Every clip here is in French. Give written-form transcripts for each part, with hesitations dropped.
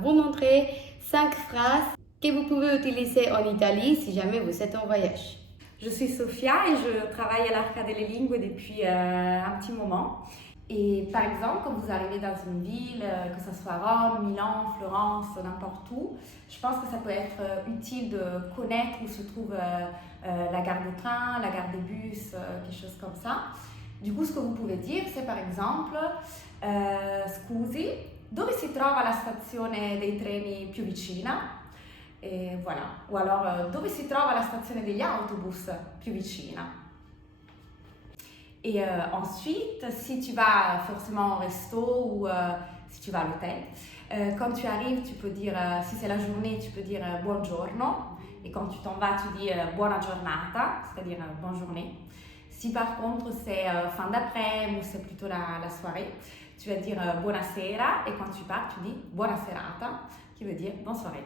vous montrer 5 phrases que vous pouvez utiliser en Italie si jamais vous êtes en voyage. Je suis Sofia et je travaille à l'Arca delle Lingue depuis un petit moment. Et par exemple, quand vous arrivez dans une ville, que ce soit Rome, Milan, Florence, n'importe où, je pense que ça peut être utile de connaître où se trouve la gare de train, la gare des bus, quelque chose comme ça. Du coup, ce que vous pouvez dire, c'est par exemple Scusi, dove si trova la stazione dei treni più vicina? Et voilà. Ou alors, dove si trova la stazione degli autobus più vicina? Et ensuite, si tu vas forcément au resto ou si tu vas à l'hôtel, quand tu arrives, tu peux dire, si c'est la journée, tu peux dire buongiorno. Et quand tu t'en vas, tu dis buona giornata, c'est-à-dire bonne journée. Si par contre c'est fin d'après-midi ou c'est plutôt la soirée, tu vas dire buonasera. Et quand tu pars, tu dis buona serata, qui veut dire bonne soirée.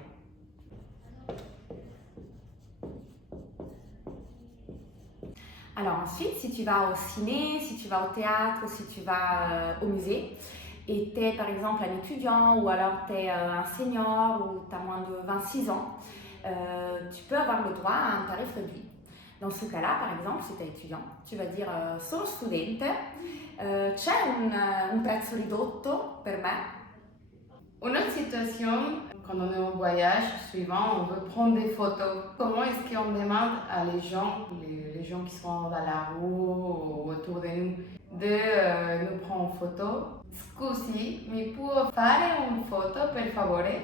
Alors ensuite, si tu vas au ciné, si tu vas au théâtre ou si tu vas au musée et tu es par exemple un étudiant ou alors tu es un senior ou tu as moins de 26 ans, tu peux avoir le droit à un tarif réduit. Dans ce cas-là, par exemple, si tu es étudiant, tu vas dire sono studente, c'è un prezzo ridotto per me? Une autre situation, quand on est en voyage, suivant, on veut prendre des photos. Comment est-ce qu'on demande à les gens qui sont dans la roue ou autour de nous, de nous prendre en photo? Scusi, mi può fare une photo per favore?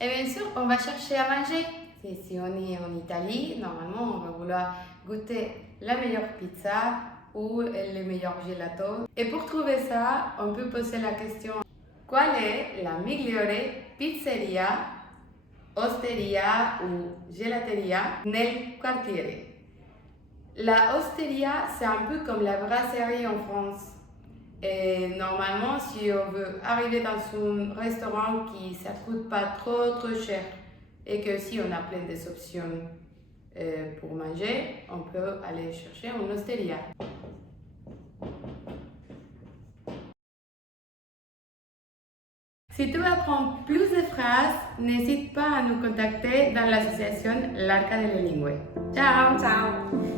Et bien sûr, on va chercher à manger. Et si on est en Italie, normalement, on va vouloir goûter la meilleure pizza ou le meilleur gelato. Et pour trouver ça, on peut poser la question: qual è la migliore pizzeria, osteria ou gelateria nel quartiere? La osteria, c'est un peu comme la brasserie en France. Et normalement, si on veut arriver dans un restaurant qui ne coûte pas trop cher et que si on a plein d'options pour manger, on peut aller chercher une osteria. Si tu veux apprendre plus de phrases, n'hésite pas à nous contacter dans l'association L'Arca delle Lingue. Ciao! Ciao!